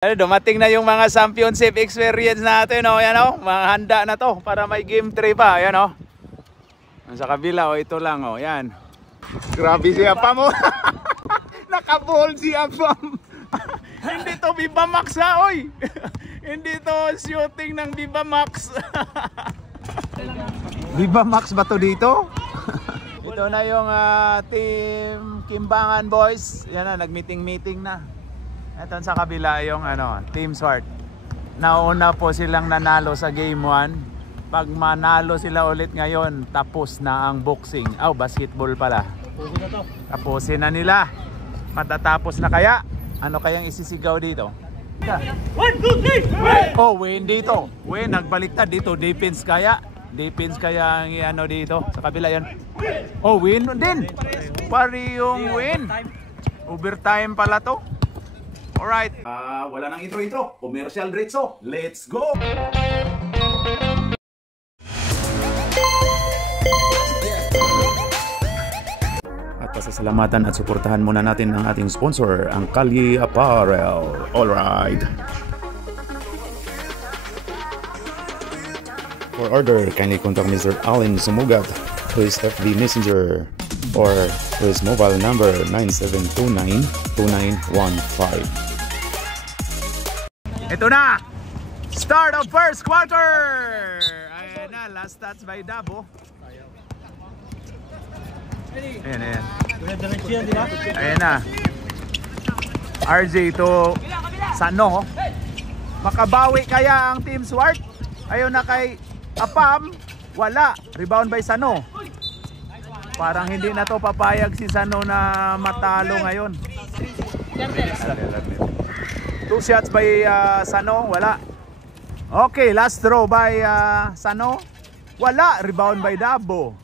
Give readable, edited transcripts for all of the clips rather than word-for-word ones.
Dumating na yung mga championship experience natin, oh. Yan, oh. Mga handa na to para may game 3 pa. Yan, oh. Sa kabila, oh. Ito lang, oh. Yan. Grabe si Apam, oh. Nakabold si Apam. Hindi to Viva Max, ha, oy. Hindi to shooting ng Viva Max. Viva Max ba to dito? Ito na yung team Kimbangan boys. Yan na, nag-meeting na. Ito sa kabila yung Team Swart. Nauna po silang nanalo sa game 1. Pag manalo sila ulit ngayon, tapos na ang boxing. Basketball pala. Tapusin na nila. Matatapos na kaya? Ano kayang isisigaw dito? 1, 2, 3! Win dito. Win, nagbaliktad dito. Defense kaya? Defense kaya ang dito. Sa kabila yan. Win din. Pari yung win. Overtime pala to. Alright. Wala nang intro. Commercial diretso. Let's go! At pasasalamatan at suportahan muna natin ang ating sponsor, ang Kalye Apparel. Alright. For order, kindly contact Mr. Allen Sumugat to his FB Messenger or to his mobile number 9729-2915. Ito na! Start of first quarter! Ayan na, last touch by Dabo. Ayan. Ayan na. RJ to Sano. Makabawi kaya ang Team Swart? Ayun na kay Apam. Wala. Rebound by Sano. Parang hindi na to papayag si Sano na matalo ngayon. 2 shots by Sano, wala. Okay, last throw by Sano. Wala, rebound by Dabo.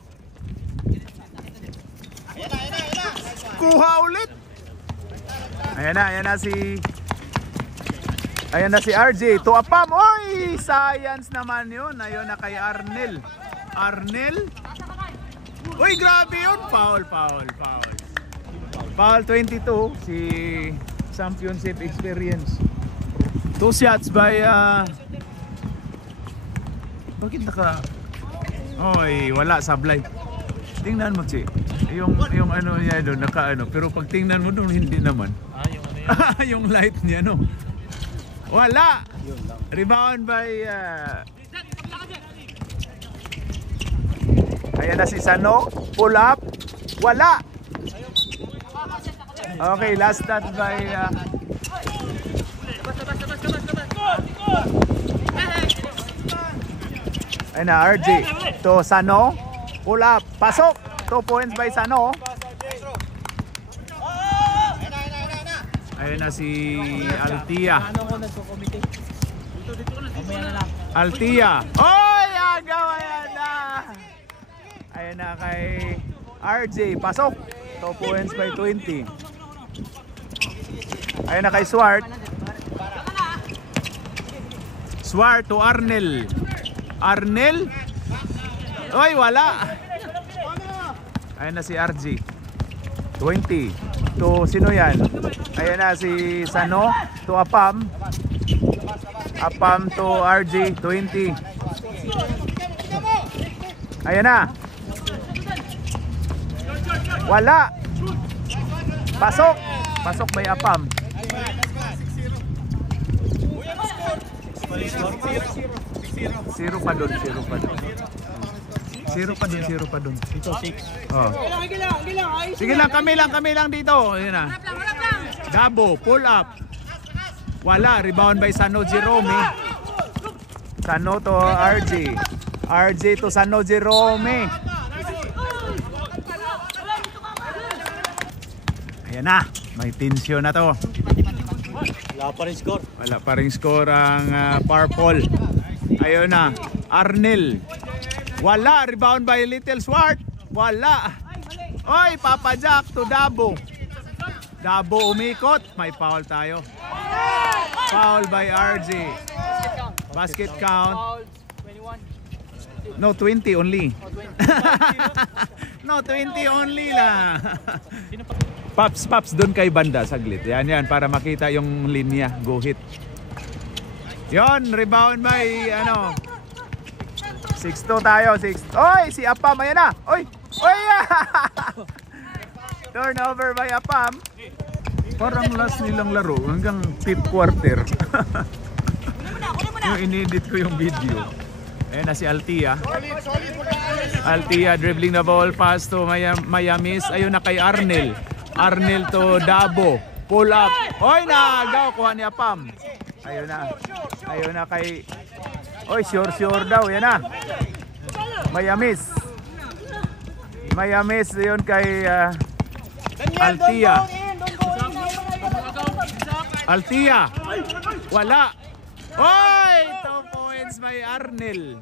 Kuha ulit. Ayan na si RJ to Apam. Oy, science naman yun. Ayun na kay Arnel. Uy, grabe yun. Foul. Foul 22 si championship experience. 2 shots by bakit wala sablay. Tingnan mo yung niya doon pero pag tingnan mo doon hindi naman. Yung light niya wala. Rebound by ayan na si Sano, pull up, wala. Okay, last shot by ayun na, RJ to Sano, pull up, pasok. 2 points by Sano. Ayun na si Altia. Oy, agaw, ayan na. Ayun na kay RJ, pasok. 2 points by 20. Ayun na kay Swart to Arnel. Oy, wala. Ayun na si RG 20 to sino yan? Ayun na si Sano to Apam to RG 20. Ayun na, wala. Pasok by Apam. Zero pa doon. Ito 6. Sige lang, kami lang dito. Ayun na. Dabo, pull up. Wala, rebound by Sano Jerome. Sano to RJ to Sano Jerome. Ayan na, may tensyon na to. Wala pa ring score ang Purple. Ayun na, Arnel. Wala, rebound by Little Swart. Wala. Oy, Papa Jack to Dabo. Dabo umikot. May foul tayo. Foul by RJ. Basket count. No, 20 only. No, 20 only lang. Paps, doon kay banda saglit. Yan, para makita yung linya. Go hit. Yon, rebound by ano. 6-2 tayo. Oy, si Apam, ayan na. Oy! Oy! Turnover by Apam. Parang last nilang laro hanggang 5th quarter. Yung inedit ko yung video. Ayan na si Altia. Altia dribbling the ball pass to Mayamis. Ayun na kay Arnel. Arnel to Dabo. Pull up. Oy, nagaw. Kuha ni Apam. Ayun na. Ayun na kay... Oy, sure daw. Yan na. Mayamis. Mayamis yun kay Altia. Altia. Wala. Oy, 2 points by Arnel.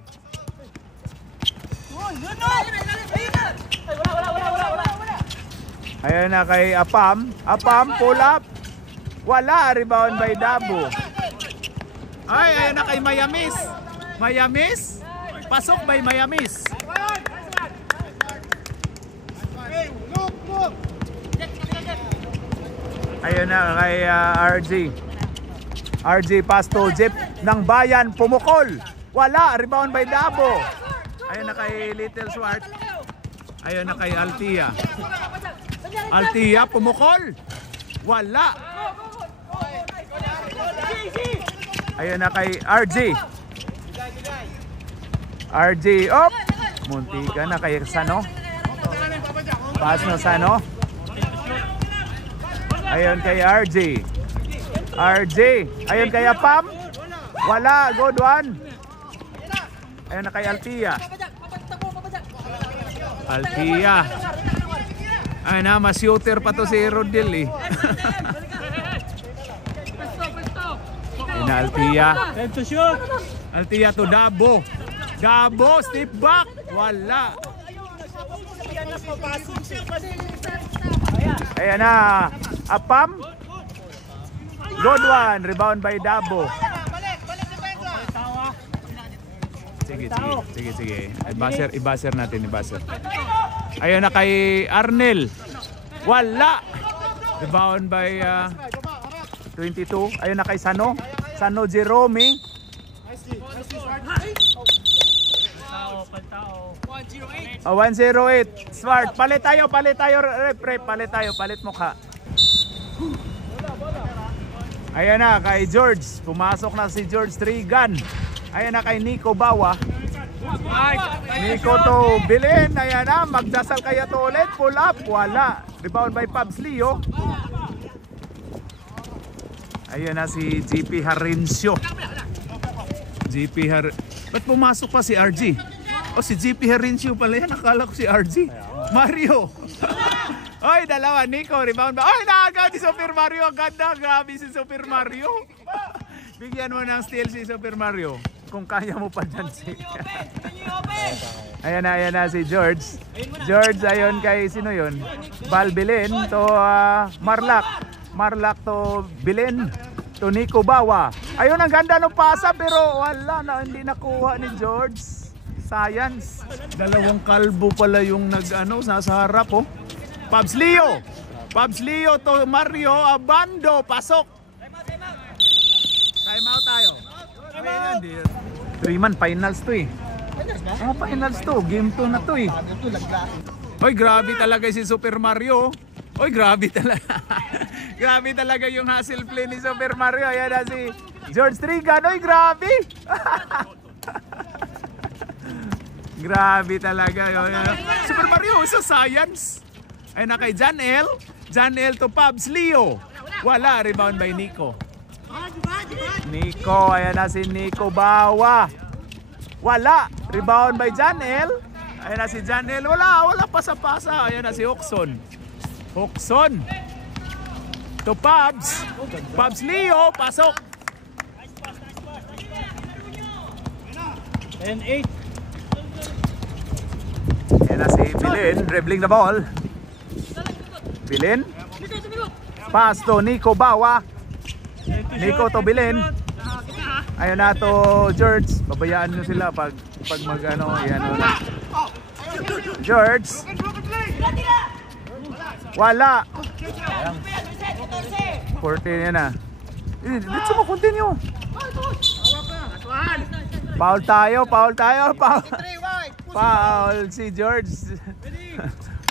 Ayun na kay Apam. Apam, pull up. Wala, rebound by Dabo. Ay, ayun na kay Mayamis. Mayamis. Pasok by Mayamis. Ayun na kay RG. RG pass to Jeep ng Bayan, pumukol. Wala, rebound by Dabo. Ayun na kay Little Swart. Ayun na kay Altia. Altia, pumukol. Wala. Ayun na kay RG. RG, op. Munti ka na kay Sano. Pass na Sano. Ayun kay RG. RG. Ayun kay Apam. Wala, good one. Ayun na kay Altia. Altia. Ay na, mas shooter pa to si Rodel eh. Ayun na Altia. Altia to Dabo. Dabo, step back. Wala. Ayan na. Apam. Good one. Rebound by Dabo. Sige. I-buzzer natin. Ayun na kay Arnel. Wala. Rebound by 22. Ayun na kay Sano. Sano Jerome. 108. Smart. Palit tayo. Palit mukha. Ayan na kay George. Pumasok na si George Trigan. Ayan na kay Nico Bawa. Nico to Bilin. Ayan na. Magdasal kaya to ulit. Pull up. Wala. Rebound by Pabs Leo. Ayan na si GP Harencio. Ba't pumasok pa si RG? O si GP Harencio pala yan. Nakala ko si RG. Mario. Oy, dalawa. Nico, rebound ba? Oy, naagad si Super Mario. Ang ganda. Grabe si Super Mario. Bigyan mo ng steal si Super Mario. Kung kaya mo pa dyan si... ayan na si George. George, ayun kay sino yun? Balbilin to Marlac. Marlac to Bilin. To Nico Bawa. Ayun, ang ganda ng pasa pero wala na. Hindi nakuha ni George. Science. Dalawang kalbo pala yung nasa harap oh. Pabs Leo to Mario Abando. Pasok. Time out tayo. 3-man finals to eh. Finals to. Game 2 na to eh. Oy, grabe talaga si Super Mario. Oy, grabe talaga. Grabe talaga yung hustle play ni Super Mario. Ayan na si George Trigan. Oy, grabe. Grabe talaga. Super Mario, isa science. Ay na kay John L. John L to Pabs Leo. Wala, rebound by Nico. Nico, ayan na si Nico Bawa. Wala, rebound by John L. Ayan na si John L. Wala pasa-pasa. Ayan na si Hoxon. To Pabs. Pabs Leo, pasok. 10-8. Ayan na si Bilin, dribbling the ball. Bilin. Pass to Nico Bawa. Nico to Bilin. Ayun na to George. Babayaan nyo sila pag yan na. George. Wala. 14 yan na. Dito mo continue. Foul tayo, foul. Foul si George.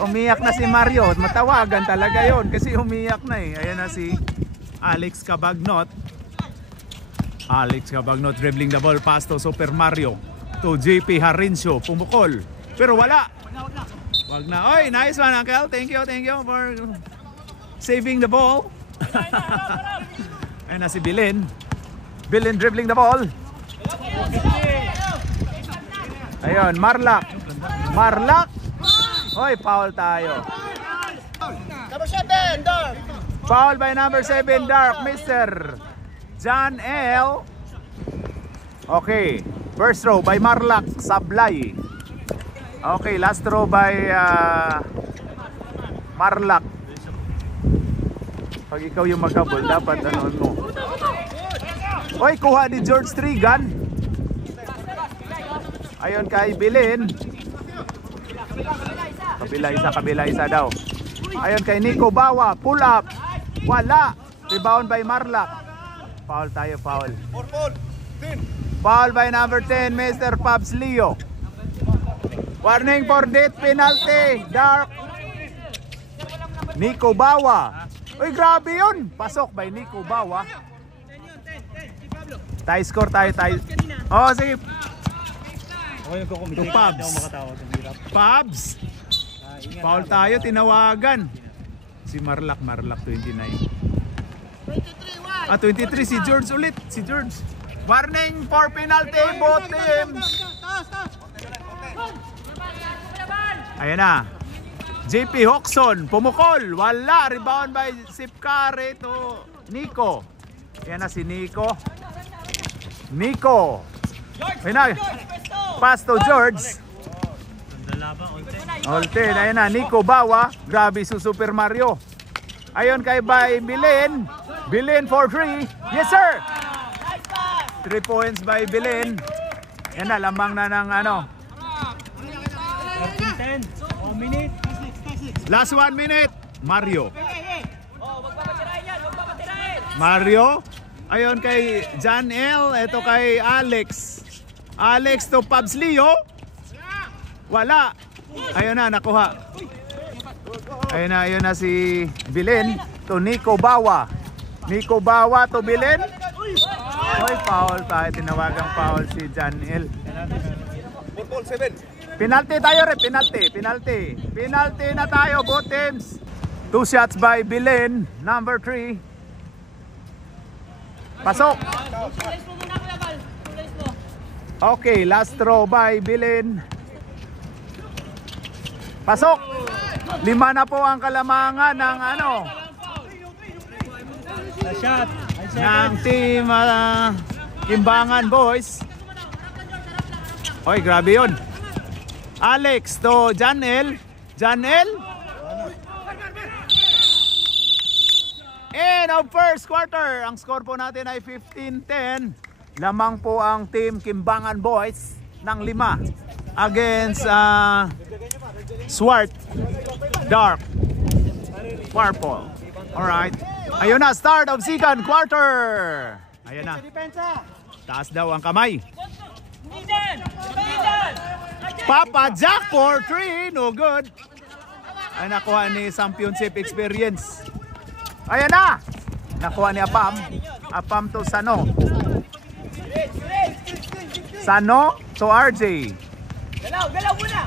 Umiyak na si Mario. Matawagan talaga yon kasi umiyak na eh. Ayan na si Alex Cabagnot. Dribbling the ball pass to Super Mario. To JP Harincio. Pumukol. Pero wala. Wag na. Oy, nice one, Uncle. Thank you for saving the ball. Ayan na si Bilin. Bilin dribbling the ball. Ayun, Marlak. Oy, foul tayo. Number 7, Dark. Foul by number 7, Dark, Mr. John L. Okay, first row by Marlak, Sablay. Okay, last row by Marlak. Pag ikaw yung magkabol, dapat ano mo. Oy, kuha ni George Trigan. Ayun kay Bilin. Kabila isa daw. Ayun kay Nico Bawa, pull up. Wala. Rebound by Marlak. Foul tayo, foul. Foul by number 10, Mr. Pabs Leo. Warning for death penalty. Dark. Nico Bawa. Uy, grabe yun. Pasok by Nico Bawa. Tie score tayo. Oh, sige. To Pabs. Foul tayo, tinawagan. Si Marlak 29. 23 si George ulit. Warning for penalty, both teams. Ayan na. JP Hoxon, pumukol. Wala, rebound by Sipkare to Nico. Ayan na si Nico. Ayan na. Pass to George. Olten, ayan na, Nico Bawa. Grabe si Super Mario. Ayon kay by Bilin. Bilin for 3. Yes sir. 3 points by Bilin. Yan na, lamang na ng ano. Last 1 minute. Mario. Ayon kay John L. Ito kay Alex to Pabs Leo. Wala. Ayun na, nakuha. Ayun na si Bilin to Nico Bawa. To Bilin. Oy, foul tayo. Tinawagang foul si John L. Penalty tayo rin. Penalty na tayo, both teams. 2 shots by Bilin, number 3. Pasok. Okay, last throw by Bilin. Pasok. 5 na po ang kalamangan ng ano. Ng team Kimbangan Boys. Oy, grabe yun. Alex to Janel. End of first quarter. Ang score po natin ay 15-10. Lamang po ang team Kimbangan Boys ng 5 against Swart Dark Purple. Alright. Ayun na, start of second quarter. Ayun na. Taas daw ang kamay. Papa Jack for 3. No good. Ay, nakuha ni championship experience. Ayun na. Nakuha ni Apam to Sano to RJ. Galaw muna.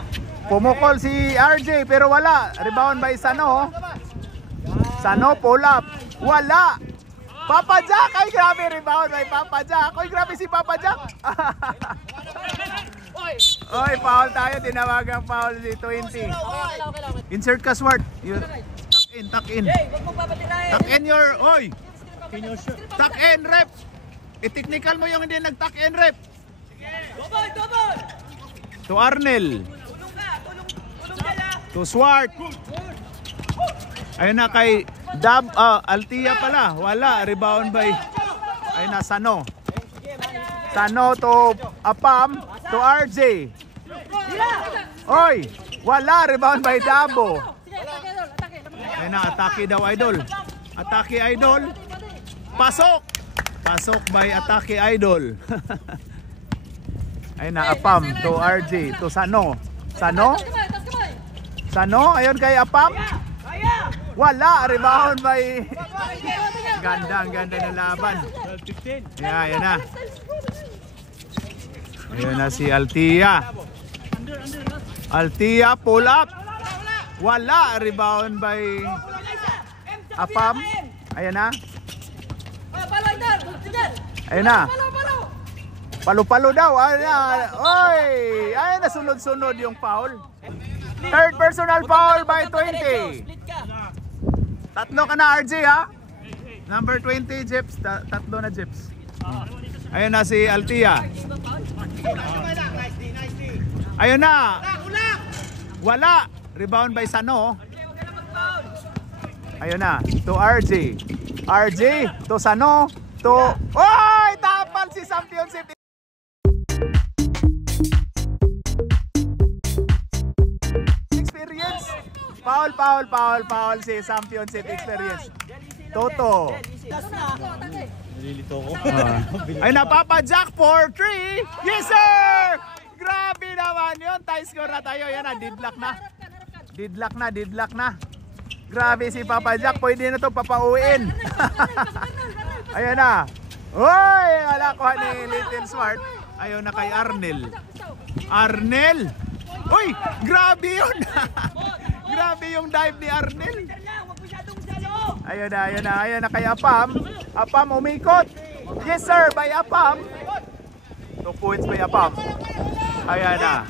Pumukol si RJ pero wala. Rebound by Sano pull up. Wala. Papa Jack. Ay, grabe, rebound by Papa Jack. Ay, grabe si Papa Jack. Oy, foul tayo. Tinawagang foul si 20. Insert ka, Swart. Tuck in. Tuck in your, oy. Tuck in, rep. I-technical mo yung hindi nag-tuck in, rep. To Arnel. To Swart. Ayun na kay Altia pala. Wala. Rebound by, ayun na, Sano to Apam to RJ. Oy, wala. Rebound by Dabo. Ayun na, atake daw, Idol. Pasok by Atake Idol. Ayun na, Apam to RJ to Sano. Sano? Sano? Ayun kay Apam. Wala, rebound by ang ganda ng laban. Yeah, ayun na. Ayun na si Altia. Altia pull up. Wala, rebound by Apam. Ayun na. Ayun na. Palo-palo daw. Oy! Ayun na, sunod-sunod yung foul. Third personal foul by 20. Tatlo ka na RJ ha. Number 20 Jeps. Tatlo na Jeps. Ayun na si Altia. Ayun na. Wala. Rebound by Sano. Ayun na. To RJ. RJ to Sano. To... Oy! Tapal si Championship. Experience. Foul si Championship Experience. Toto. Nalilito ko. Ay napapadyak for 3. Yes sir! Grabe naman yun. Tie score na tayo. Yan na, Didlock na. Grabe si Papa Jack. Pwede na to papauwiin. Ayan na. Uy! Wala ko ni Little Smart. Ayaw na kay Arnel. Uy! Grabe yun. Grabe yung dive ni Arnel. Ayun na kay Apam. Apam umikot. Yes sir, by Apam. 2 points by Apam. Ayan na.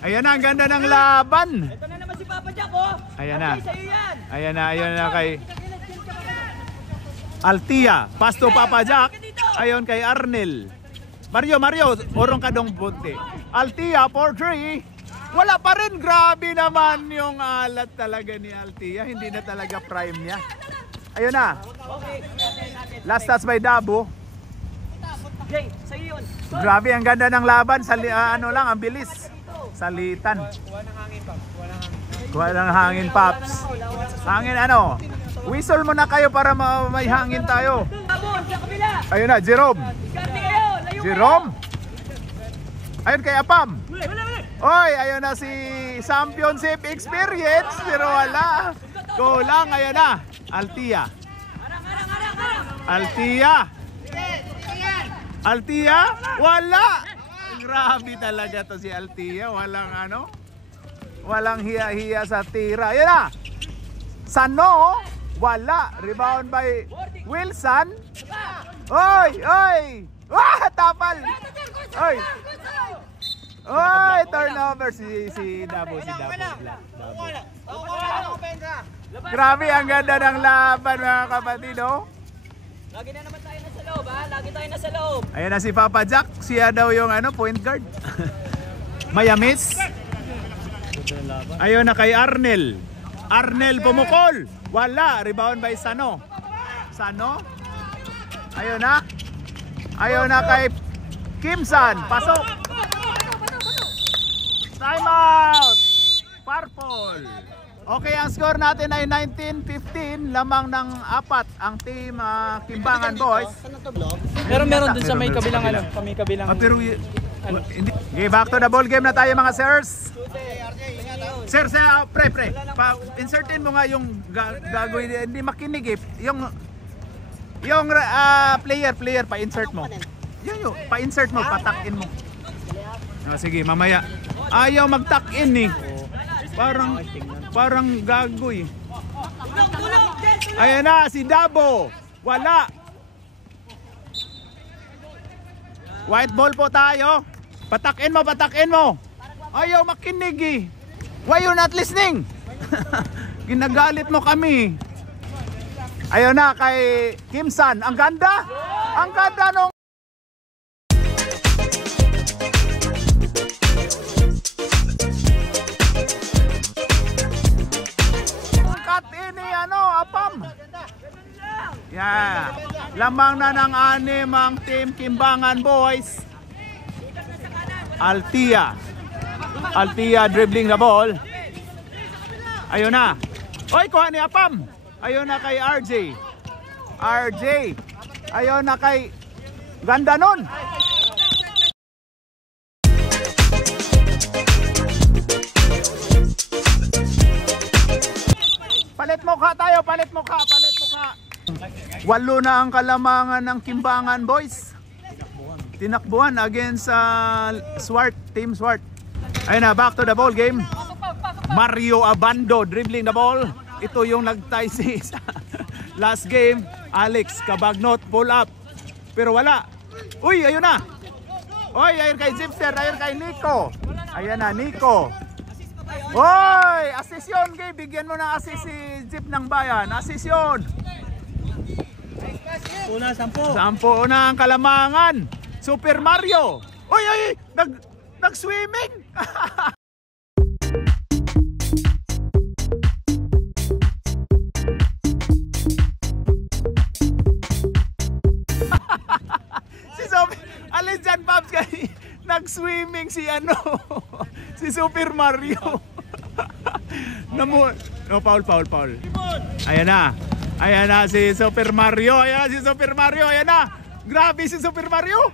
Ang ganda ng laban. Ito na naman si Papa Jack, oh. Ayan na kay Altia. Pass to Papa Jack. Ayon kay Arnel. Mario, orong kadong bunti. Altia for 3. Wala pa rin. Grabe naman yung alat talaga ni Altia. Hindi na talaga prime niya. Ayun na. Last touch by Dabo. Grabe, ang ganda ng laban. Ang bilis. Salitan. Kuha ng hangin, Paps. Hangin ano? Whistle mo na kayo para may hangin tayo. Ayun na, Jerome. Ayun kay Apam. Oy, ayun na si Championship Experience. Pero wala. Kulang, ayun na. Altia, wala. Grabe talaga to si Altia. Walang hiya-hiya sa tira. Ayun na. Sano, wala. Rebound by Wilson. Oy! Tapal. Oy, turnover si Dabo. Grabe, ang ganda ng laban mga kapatid, oh. Lagi na naman tayo nasa loob, ha? Lagi tayo nasa loob. Ayan na si Papa Jack. Siya daw yung point guard. Mayamis. Ayun na kay Arnel. Arnel pumukol. Wala. Rebound by Sano. Ayun na kay Kimsan. Pasok. Time out. Purple. Okay, ang score natin ay 19-15. Lamang ng 4 ang team Kimbangan Boys. Pero meron dun sa may kabilang Pero hindi. Okay, back to the ball game na tayo mga sirs. Sir, pre. Insertin mo nga yung gagawin. Hindi makinig eh. Yung player, pa-insert mo. Yung pa-insert mo, patakin mo. Sige, mamaya. Ayaw mag-tuck-in eh. Parang gagoy. Ayan na, si Dabo. Wala. White ball po tayo. Patakin mo. Ayaw makinig eh. Why you not listening? Ginagalit mo kami. Ayun na kay Kimsan. Ang ganda nung cut ini Apam. Yeah. Lamang na ng 6 ang team Kimbangan Boys. Altia dribbling the ball. Ayun na. Oy, kuha ni Apam. Ayun na kay RJ. Ayun na kay ganda nun. mukha tayo, palit mukha. Walo na ang kalamangan ng Kimbangan boys. Tinakbuhan against Swart, Team Swart. Ayun na, back to the ball game. Mario Abando dribbling the ball. Ito yung nagtay sa last game. Alex Cabagnot pull up. Pero wala. Uy, ayun na. Uy, ayun kay Zipster, ayun kay Nico. Ayan na, Nico. Uy, assist yun, Gabe. Bigyan mo ng assist si Zip ng Bayan. Assist yun. Una, 10. 10 na ang kalamangan. Super Mario. Uy, nag-swimming. Si Super, alin dyan, Pops, nag-swimming si si Super Mario. Foul. Ayan na si Super Mario. Ayan na. Grabe si Super Mario.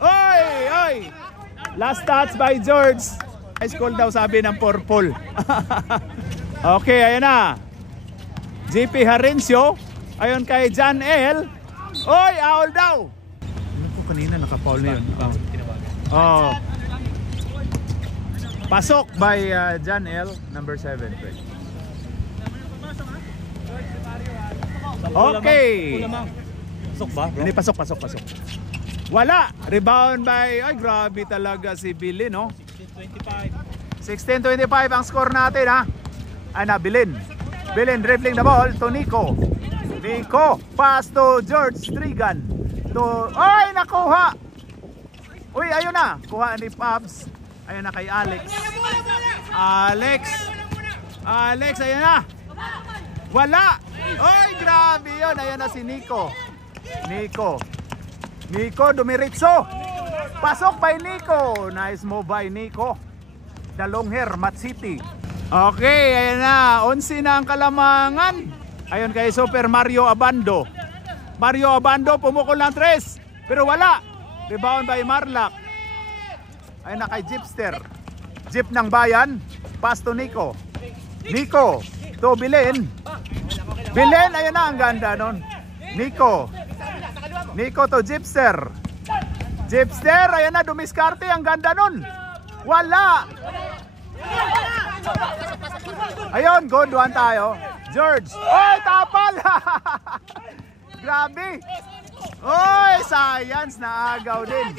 Oy. Last touch by George. High school daw sabi ng purple. Okay, ayan na. JP Harencio. Ayon kay John L. Oy, aul daw. Ano po kanina naka-foul na yun? Oh. Pasok by John L. Number 7. Okay. Pasok ba, bro? Hindi, pasok. Wala. Rebound by, ay grabe talaga si Bilin, no? 16-25 ang score natin, ha? Bilin dribbling the ball to Nico. Pass to George Trigan. Ay, nakuha. Uy, ayun na. Kuha ni Pops. Ayun na kay Alex. Alex, ayun na. Wala. Oy, grabe yun. Ayan na si Nico dumiritso. Pasok by Nico. Nice move by Nico. The long hair, Mat City. Okay, ayan na. 11 na ang kalamangan. Ayun kay Super Mario Abando. Pumukol ng 3. Pero wala. Rebound by Marlac. Ayun na kay Jipster. Jeep ng Bayan. Pass to Nico to Bilin, ayun na, ang ganda nun. Nico to Jipster, ayun na, dumiskarte, ang ganda nun. Wala. Ayun, good one tayo. George, oy, tapal. Grabe. Oy, science, naagaw din.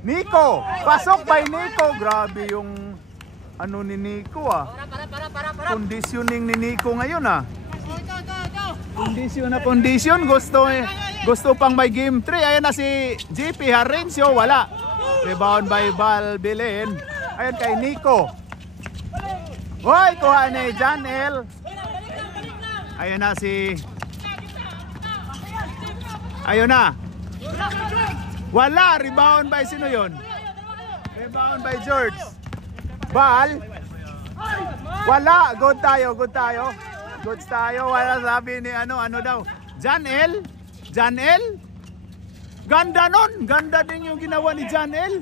Nico, pasok by Nico. Grabe yung ni Nico, conditioning ni Nico ngayon, Condition. Gusto pang may game 3. Ayan na si JP Harencio. Wala. Rebound by Val Belen. Ayan kay Nico. Hoy, kuha ni John L. Ayan na si... Ayun na. Wala. Rebound by sino yun? Rebound by George. Bal. Wala. Good tayo. Wala, sabi ni ano daw. John L. Ganda nun. Ganda din yung ginawa ni John L.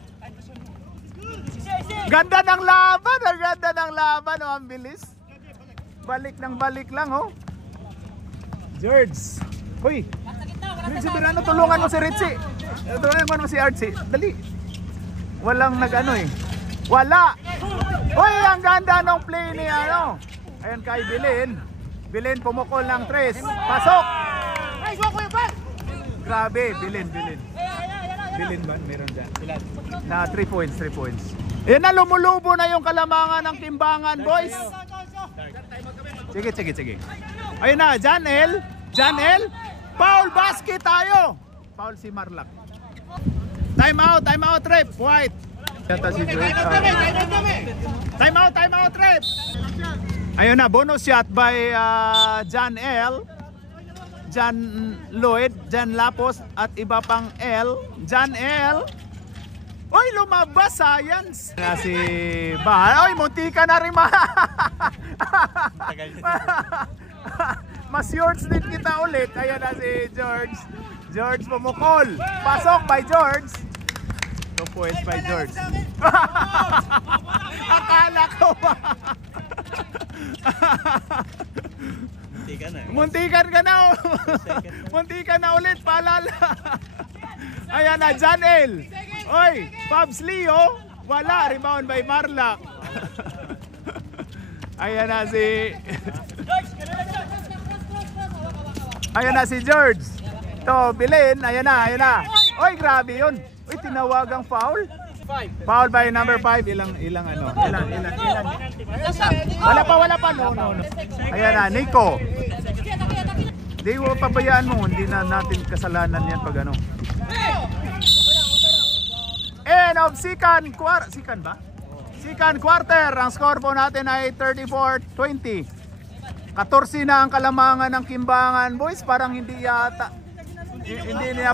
Ganda ng laban. Ang bilis. Balik lang, George. Hoy. Richie Birano, tulungan mo si Richie. Tulungan mo si Archie. Dali. Walang Wala. Hoy, ang ganda ng play ni Ayan kay Bilin pumukol ng 3. Pasok. Grabe, Bilin ba? Meron dyan. Na 3 points. Yan na, lumulubo na yung kalamangan ng Kimbangan, boys. Sige. Ayun na, John L. Foul basket tayo. Foul si Marlac. Time out, ref. White. Time out, ref. Ayun na, bonus shot by John L. John Lloyd, John Lapos at iba pang L. John L. Oy, lumabas, science. Si Bahal. Oy, muntika na rin mas shorts din kita ulit. Ayan na si George. George pumukol. Pasok by George. 2 points by George. Akala ko ba? Muntikan ka na. Muntikan na ulit, paalala. Ayan na, John L. Oy, Pabs Leo. Wala, rebound by Marlac. Ayan na si... Ayan na si George. To, Bilin. Ayan na. Oy, grabe yun. Uy, tinawagang foul. Foul by number 5. Ilang. Wala pa. No. Ayan na, Nico. Di mo pabayaan mo. Hindi na natin kasalanan yan pag ano. End of second quarter. Ang score po natin ay 34-20. 14 na ang kalamangan ng Kimbangan Boys. Parang hindi niya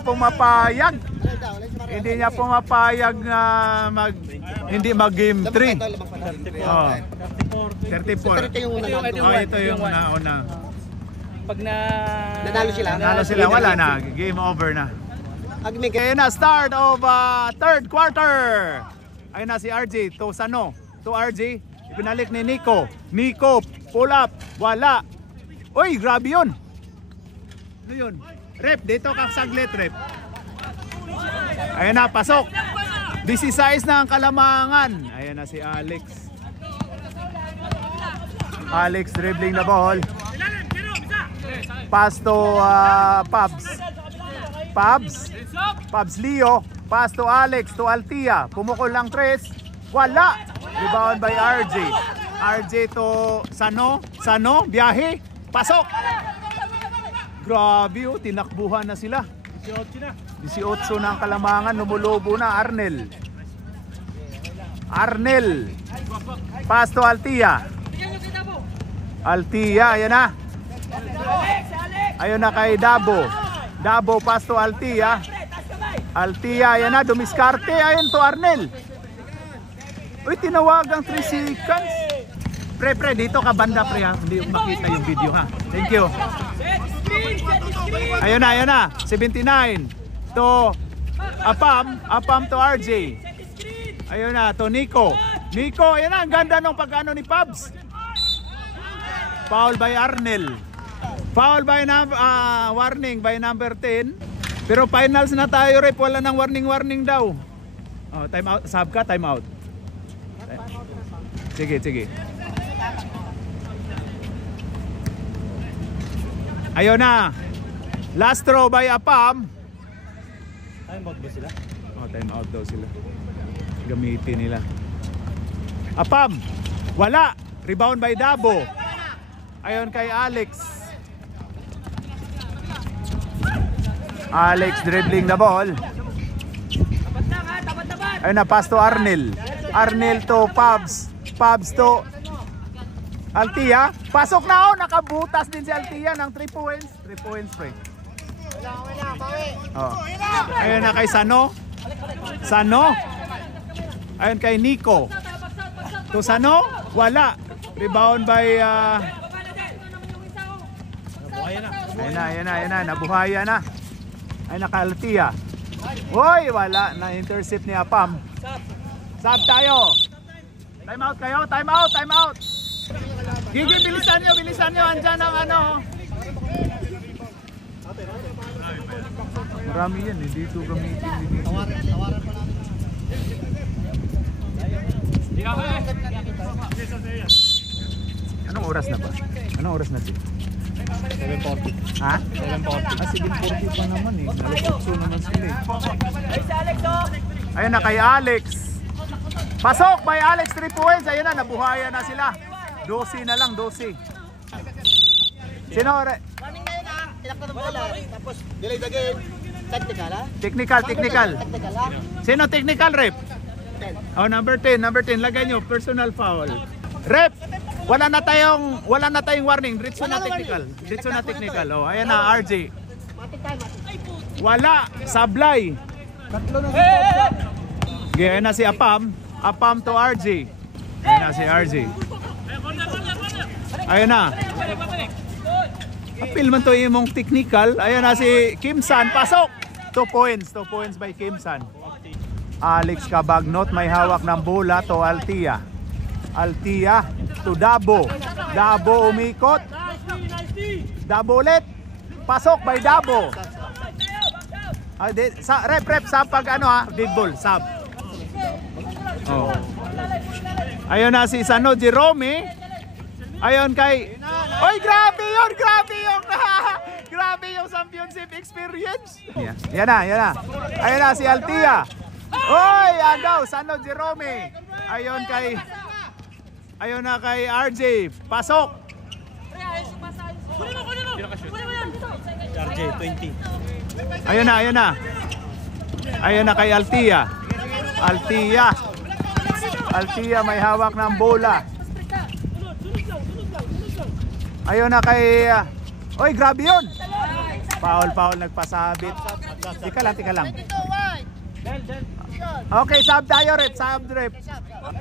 pumapayag. Hindi niya pumapayag na hindi mag game 3. Oh. 34. Ito yung una. Pag Nanalo sila, wala na. Game over na. Ayun na, start of third quarter. Ayun na si RJ to Sano. To RJ, ibinalik ni Nico. Nico, pull up. Wala. Uy, grabe yun. Ano yun? Rep, dito ka saglit, rep. Ayun na, pasok. 16 na ang kalamangan. Ayun na si Alex. Alex dribbling the ball. Pass to Pabs Leo. Pass to Alex, to Altia. Pumukol lang 3. Wala. Rebound by RJ. RJ to Sano, biyahe. Pasok. Grabe oh, tinakbuhan na sila. 18 na ang kalamangan, lumulubo na Arnel. Pass to Altia. Ayan na. Ayun na kay Dabo. Pass to Altia. Ayan na, dumiskarte. Ayun to Arnel. Uy, tinawagang 3 seconds. Pre, dito ka banda pre ha. Hindi makita yung video ha. Thank you. Ayun na. 79 to Apam to RJ. Ayun na, to Nico. Ayun na, ang ganda nung pag-ano ni Pabs. Foul by Arnel. Foul by warning by number 10. Pero finals na tayo rep, wala nang warning daw. Oh, time out, sub ka, time out. Sige. Ayun na. Last throw by Apam. Time out ba sila? Oh, time out daw sila. Gamitin nila. Apam. Wala. Rebound by Dabo. Ayun kay Alex. Alex dribbling the ball. Ayun na, pass to Arnel. Arnel to Pabs. Pabs to Altia. Pasok na nakabutas din si Altia ng 3 points. 3 points pre. Oh. Ayun na kay Sano. Ayun kay Nico. To Sano, wala. Rebound by Ayun na, nabuhaya na. Ayun na kay Altia. Hoy, wala na intercept ni Apam. Sub tayo. Time out kayo, time out. Gigi, bilisan nyo, andyan ang ano. Marami yan, dito gamitin. Anong oras na ba? Anong oras na ito? 7:40. Ha? 7:40. 7:40 pa naman eh. Nalapokso naman sila eh. Ayun na kay Alex. Pasok by Alex, 3 points. Ayun na, nabuhaya na sila. 12 na lang, 12. Sino? Running na yun ha. Tinakta ng bola. Tapos delay the game. Technical ha? Technical. Ha? Sino technical rep? 10. Oh, number 10. Lagay nyo, personal foul. Rep, wala na tayong warning. Diretso na technical. Oh, ayan na, RJ. Wala, sablay. Ayan na si Apam to RJ. Ayan na si RJ. Ayun na. Apil man to yung technical. Ayun na si Kim San. Pasok. 2 points. 2 points by Kim San. Alex Cabagnot may hawak ng bola to Altia to Dabo. Dabo umikot. Dabo ulit. Pasok by Dabo. Rep, sab pag ano ha, dead ball, sab. Oh. Ayun na si Sano Jerome. Ayun kay... Oy, grabe yun! Grabe yung championship experience. Yan na. Ayun na si Altia. Oy, yan daw, Sano Jerome. Ayun na kay RJ. Pasok. RJ, 20. Ayun na. Ayun na kay Altia. Altia may hawak ng bola. Ayun na kay... Oy, grabe yun! Foul, nagpasabit. Tika lang. Okay, sub tayo, rep.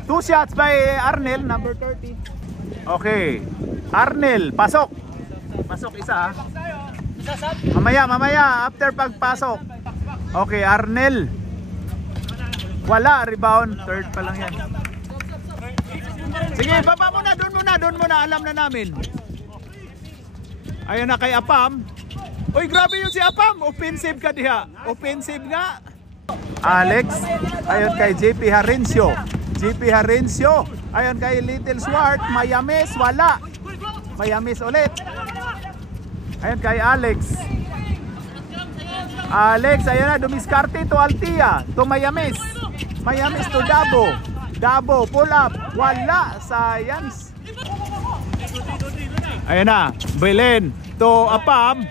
2 shots by Arnel, number 30. Okay, Arnel, pasok. Pasok isa ha. Mamaya, after pagpasok. Okay, Arnel. Wala, rebound. Third pa lang yan. Sige, baba muna, doon muna, alam na namin. Ayun na kay Apam. Uy, grabe yun si Apam. Offensive ka diha. Offensive nga. Alex. Ayun kay JP Harencio. Ayun kay Little Swart. Mayamis, wala. Mayamis ulit. Ayun kay Alex. Ayun na, dumiskarte to Altia. To Mayamis. Mayamis to Dabo, pull up. Wala, science. Ayun na, Belen to Apam.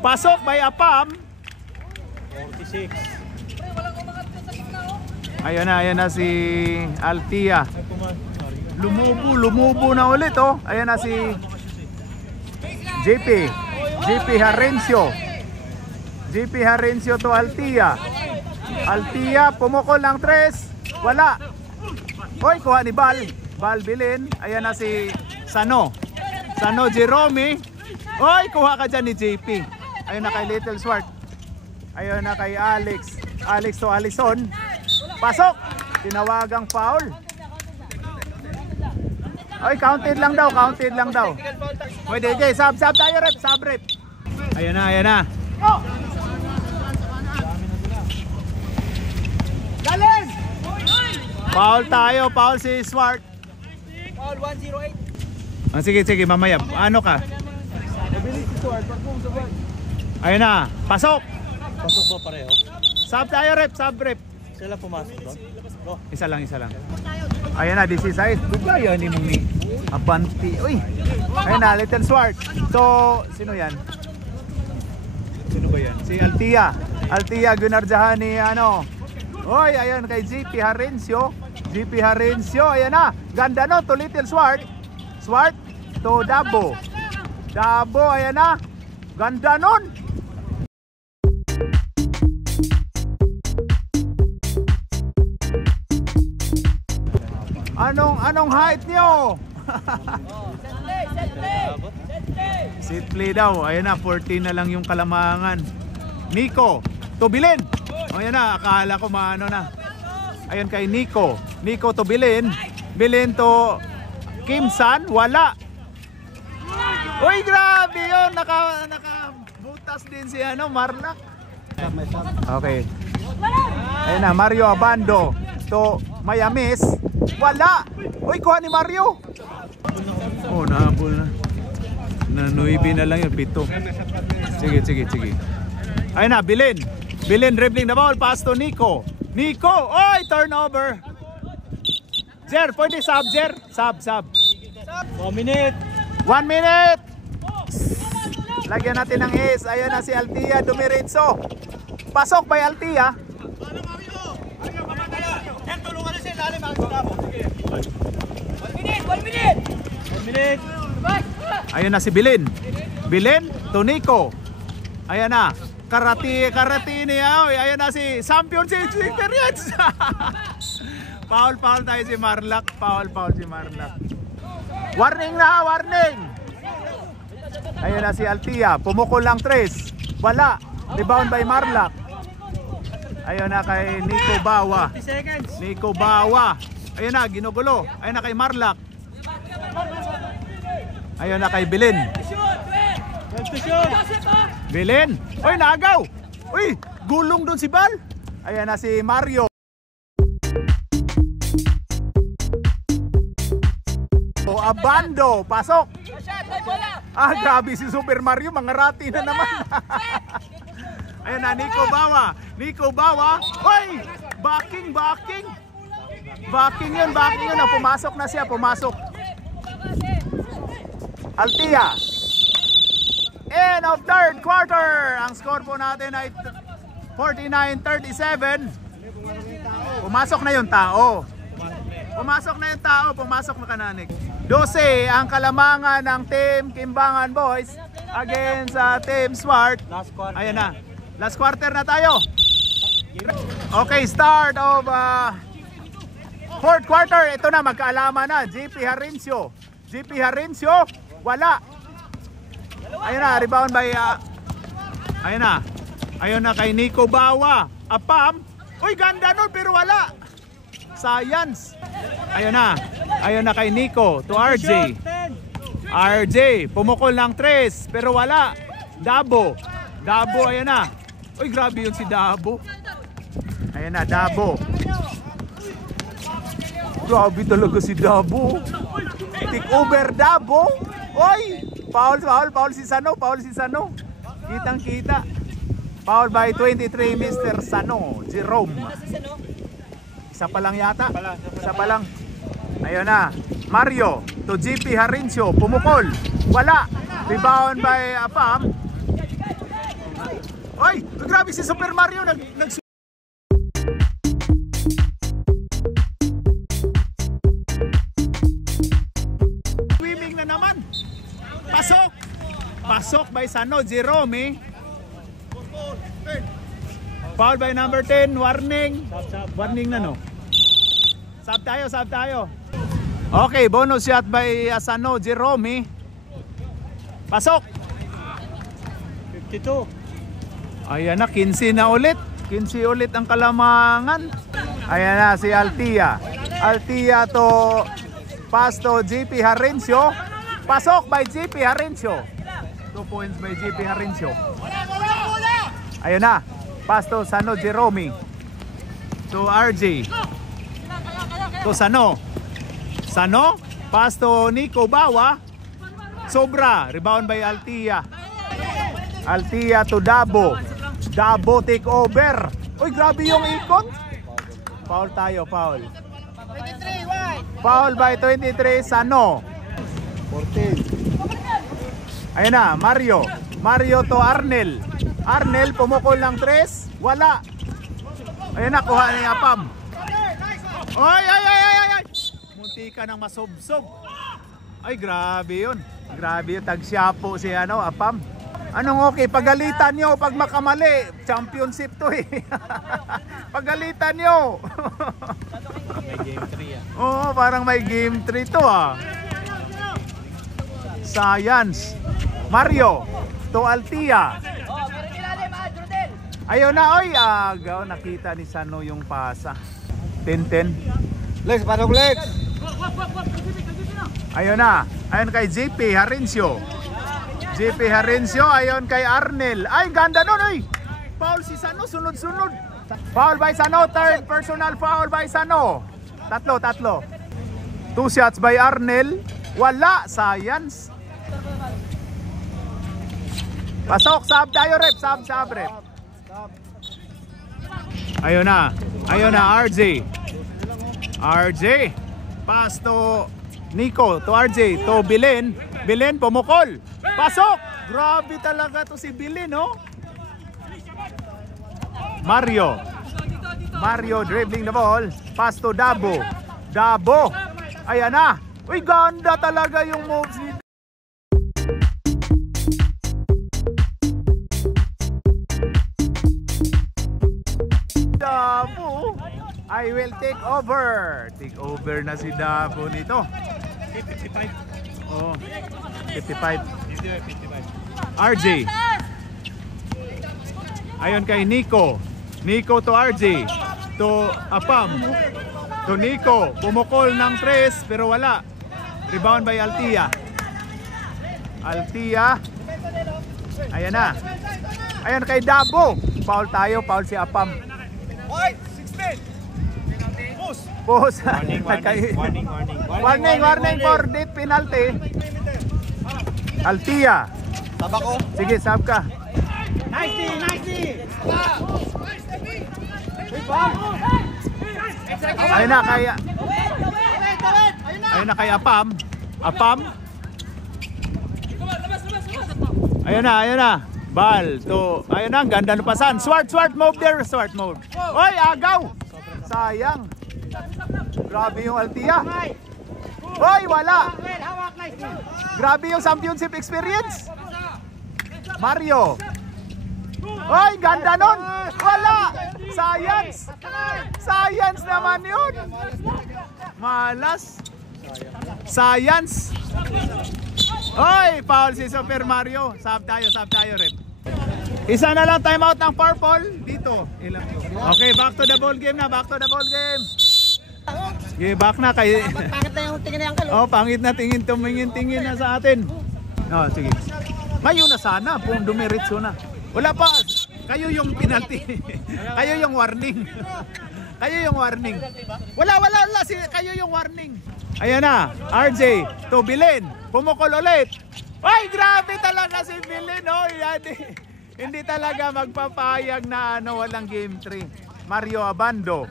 Pasok by Apam. 46. Ayun na si Altia. Lumubo na ulit oh. Ayun na si JP Harencio to Altia. Pumukol ng 3. Wala. Hoy, kuha ni Bal Bilin. Ayan na si Sano Jerome. Hoy, kuha ka dyan ni JP. Ayun na kay Little Swart. Ayun na kay Alex to Alison. Pasok. Tinawagang foul. Oy, counted lang daw. Pwede, DJ, sub tayo, rep. Ayun na. Galing! Foul si Swart. Foul 108. Sige, mamaya. Ano ka? Ayun na, pasok. Pasok ba pareho? Sub tayo, rep. Sila pumasok doon? Go. Isa lang. Ayun na, this is size. Bugay yan mong ni Abanti. Uy. Ayun na, Little Swart. So, sino yan? Sino ba yan? Si Altia. Gunarjahan ni ano. Uy, ayun kay JP Harencio. Ayun na. Ganda no to Little Swart. To Dabo, ayun na. Ganda nun. Anong height nyo? Sit play daw. Ayun na, 14 na lang yung Kalamangan. Nico, to Bilin. Ayun na, akala ko maano na. Ayun kay Nico to Bilin to Kimsan, wala. Uy, grabe yun. Nakabutas din si Marlak. Okay. Ayun na, Mario Abando to Mayamis. Wala. Uy, kuha ni Mario. Oh, nahabol na. Nanuibi na lang yun, 7. Sige. Ayun na, Bilin dribbling the ball, pass to Nico. Oy, turnover. Jer, pwede sub, Jer. Sub. 1 minute. 1 minute. Lagyan natin ng ace. Ayun na si Altia dumiretso. Pasok by Altia. One minute. Ayun na si Bilin to Nico. Ayun na. Karati niya. Ayun na si championship experience. Foul tayo si Marlak. Foul si Marlak. Warning. Ayun na si Altia. Pumukol lang 3. Wala. Rebound by Marlak. Ayun na kay Nico Bawa. 50 seconds. Ayun na, ginugulo. Ayun na kay Marlak. Ayun na kay Bilin. Time to shoot. Belen. Uy, naagaw. Uy, gulong doon si Bal. Ayan na si Mario. Abando, pasok. Grabe si Super Mario, mga rati na naman. Ayan na, Nico Bawa. Nico Bawa. Uy, backing. Backing yun. Pumasok na siya, pumasok. Altia. End of third quarter. Ang score po natin ay 49-37. Pumasok na yung tao. Pumasok na kananig. 12 ang kalamangan ng Team Kimbangan Boys against sa Team Swart. Last quarter. Ayan na. Last quarter na tayo. Okay, start of fourth quarter. Ito na, magkaalaman na. JP Harincio. Wala. Ayan na, rebound by Ayun na kay Nico Bawa. Apam. Uy, ganda nun pero wala. Science. Ayun na kay Nico to RJ. Pumukol ng 3 pero wala. Dabo, ayun na. Uy, grabe yun si Dabo. Ayun na, Dabo. Grabe talaga si Dabo. Take over Dabo. Uy, foul si Sano. Kitang-kita. Foul by 23 Mr. Sano, Jerome. Isa pa lang yata. Isa pa lang. Ayun na. Mario to JP Harincio. Pumukol. Wala. Rebound by Apam. Oy, grabe si Super Mario. Swimming na naman. Pasok by Sano, Jerome. Foul by number 10, warning. Warning na, no? Sub tayo. Okay, bonus shot by Sano, Jerome. Pasok. 52. Ayan na, 15 na ulit. 15 ulit ang kalamangan. Ayan na si Altia. Altia to pass to JP Harincio. Pasok by JP Harincio. 2 points by JP Harincio. Ayan na. Pass to Sano Jerome. To RJ. To Sano. Pass to Nico Bawa. Sobra. Rebound by Altia. Altia to Dabo. Dabo take over. Uy, grabe yung ikot. Foul tayo. Foul by 23 Sano. 14. Ayan na, Mario to Arnel. Arnel pumukol ng 3. Wala. Ayan na, kuha ni Apam. Ay. Munti ka nang masubsob. Ay, grabe yun. Tagsyapo si Apam. Anong okay? Pagalitan nyo pag makamali. Championship to eh. Pagalitan nyo. May game 3 ah. Oo, parang may game 3 to ah. Science. Mario to Altia. Ayaw na, oy, agaw, nakita ni Sano yung pasa. 10-10. Lex, pasok Lex. Ayaw na, ayon kay JP Harincio. Ayon kay Arnel. Ay, ganda nun, oy. Foul si Sano, sunod-sunod. Foul by Sano, third personal foul by Sano. Tatlo. 2 shots by Arnel. Wala, Science. Pasok, sub tayo, rep. Sub, rep. Ayun na, RJ. Pass to Nico, to RJ, to Belen. Belen pumukol. Pasok! Grabe talaga to si Belen, no? Mario dribbling the ball. Pass to Dabo. Ayan na. Uy, ganda talaga yung moves ni Dabo. I will take over. Take over na si Dabo nito. 55. Oh, 55. RJ. Ayon kay Nico. Nico to RJ. To Apam. To Nico. Bumukol ng 3 pero wala. Rebound by Altia. Ayan na. Ayan kay Dabo. Foul tayo, foul si Apam. White, 16. Post. Warning. Warning for deep penalty. Altia. Taba ko. Sige, sab ka. Nicely. Ayun na kay Ayun na kay Apam. Apam. Ayun na. Ball to. Ayun na, ang ganda ng pasan. Swart move there, swart move. Oy, agaw. Sayang. Grabe yung Altia. Oy, wala. Grabe yung championship experience. Mario. Oy, ganda nun. Wala. Science naman yun. Malas. Science. Oy, foul si Super Mario. Sab tayo, rep. Isa na lang timeout ng purple dito. Okay, back to the ball game. Okay, back na kay. Pangit na yung tingin na yung kalo. Oh, pangit na tingin na sa atin. Oh, sige. Ngayon na sana, kung dumiretso na. Wala pa. Kayo yung penalty. Kayo yung warning. Wala. Kayo yung warning. Ayan na, RJ, to Bilin. Pumukol ulit. Ay, grabe talaga si Bilin. Oh, hindi talaga magpapayag na walang game 3. Mario Abando.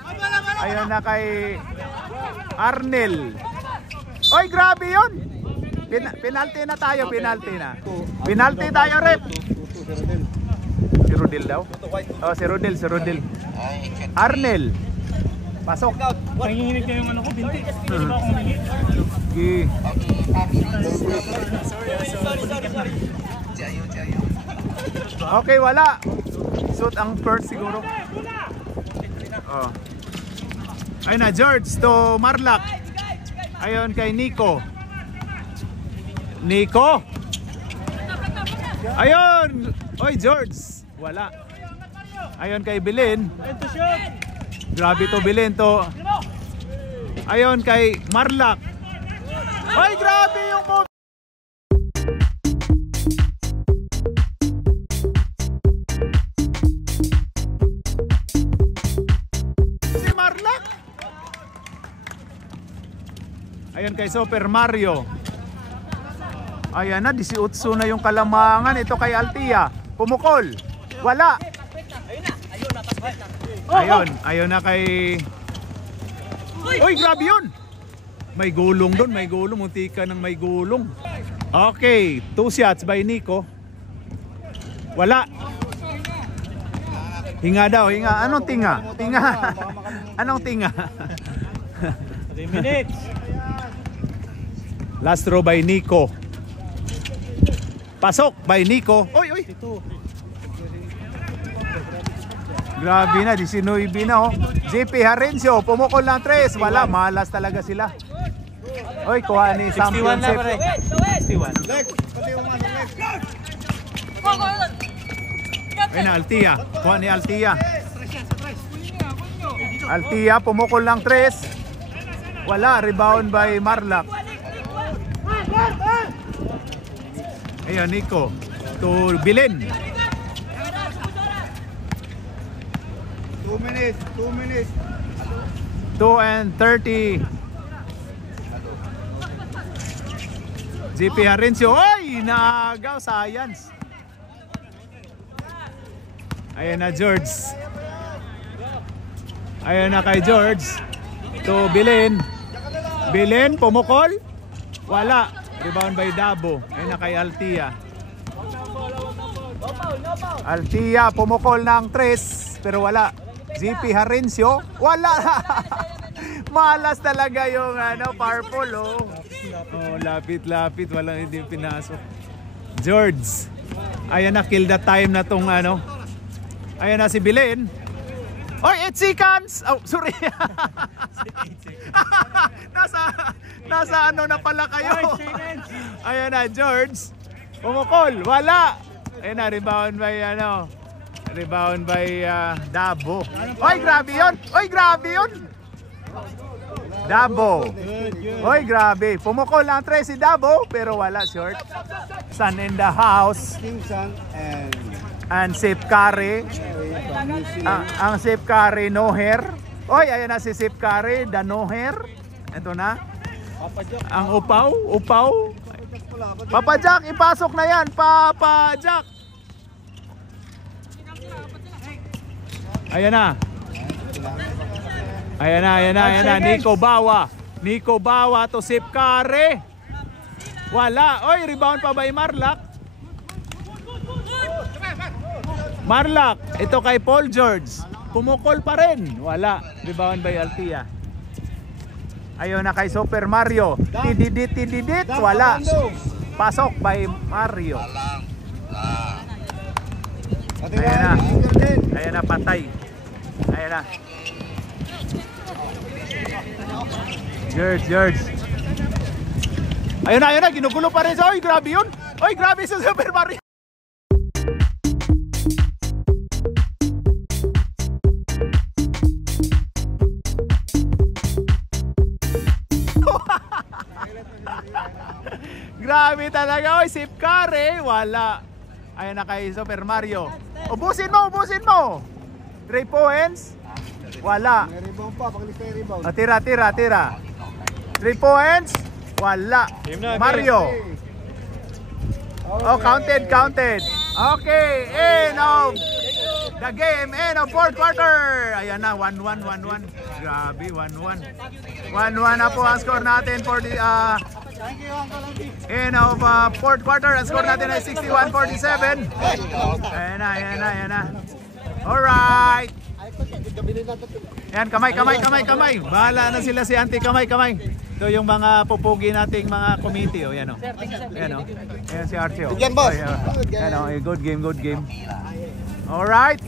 Ayan na kay Arnel. Oy, grabe yun. Penalty na tayo, Penalty tayo, rep. Si Rodel daw? Oh, si Rodel. Arnel. Pasok. Nanginginig na yung ano ko, binti. Hindi ba ako humingi? Okay, wala. Shoot ang first siguro. Oh. Ayun na, George to Marlak. Ayun kay Nico. Ayun. Oy, George. Wala. Ayun kay Bilin. Grabe to Bilin to. Ayun kay Marlak. Ay, grabe yung move. Si Marlak. Ayun kay Super Mario. Ayan na, 18 na yung kalamangan. Ito kay Altia. Pumukol. Wala. Ayun na kay. Uy, grabe yun. May gulong doon, munti ka ng may gulong. Okay, 2 shots by Nico. Wala. Hinga daw. Anong tinga? Anong tinga? 3 minutes. Last throw by Nico. Pasok by Nico. Oy. Grabe na, 19 na oh. JP Harencio, pumukol ng 3. Wala, malas talaga sila. Oy, kuha ni 61 na championship. pare. 61. Ayun na, Altia. Kuha ni Altia. Altia, pumukol ng 3. Wala, rebound by Marlak. Ayun, Nico. To Bilin. 2 minutes. 2:30. JP Harencio. Oy! Naagaw, science. Ayan na, George. Ayan na kay George. To Bilin. Bilin, pumukol. Wala. Rebound by Dabo. Ayan na kay Altia. Altia, pumukol ng 3. Pero wala. JP Harencio. Wala. Malas talaga yung purple oh. Oh, lapit. Walang hindi pinasok. George. Ayan na, kill the time na tong Ayan na si Bilin. Oy, 8 seconds. Oh, sorry. nasa na pala kayo. Ayan na, George. Pumukol. Wala. Ayan na, rebound by Dabo. Oy, grabe yun. Dabo. Oy, grabe. Pumukol lang 3 si Dabo, pero wala short. Sun in the house. Kingsang And Sip Curry. Ang Sip Curry no hair. Oy, ayan na si Sip Curry, the no hair. Ito na. Ang upaw. Papa Jack, ipasok na yan. Papa Jack. Ayan na. Ayan na. Nico Bawa to Sip Curry. Wala. Oy, rebound pa ba yung Marlak? Marlak, ito kay Paul George. Pumukol pa rin. Wala. Rebound by Altia. Ayun na kay Super Mario. Tididit. Wala. Pasok by Mario. Ayan na, patay. Ayan na. George. Ayun na, ginugulo pa rin siya. Oy, grabe yun. Oy, grabe sa Super Mario. Grabe talaga. Oy, Sip Curry. Wala. Ayun na kay Super Mario. Ubusin mo. 3 points. Wala. May rebound pa, paglis na yung rebound. Tira. 3 points. Wala. Mario. Oh, counted. Okay, end of the game. End of 4th quarter. Ayan na, 1-1. Grabe, 1-1. 1-1 na po ang score natin for the end of 4th quarter. Ang score natin ay 61-47. Ayan na. Alright. Yan, kamay. Bahala na sila si Auntie, kamay. Ito yung mga pupugi nating mga committee. O, yan o. Yan si Archie. Good game, boss. Yan o, good game. Alright.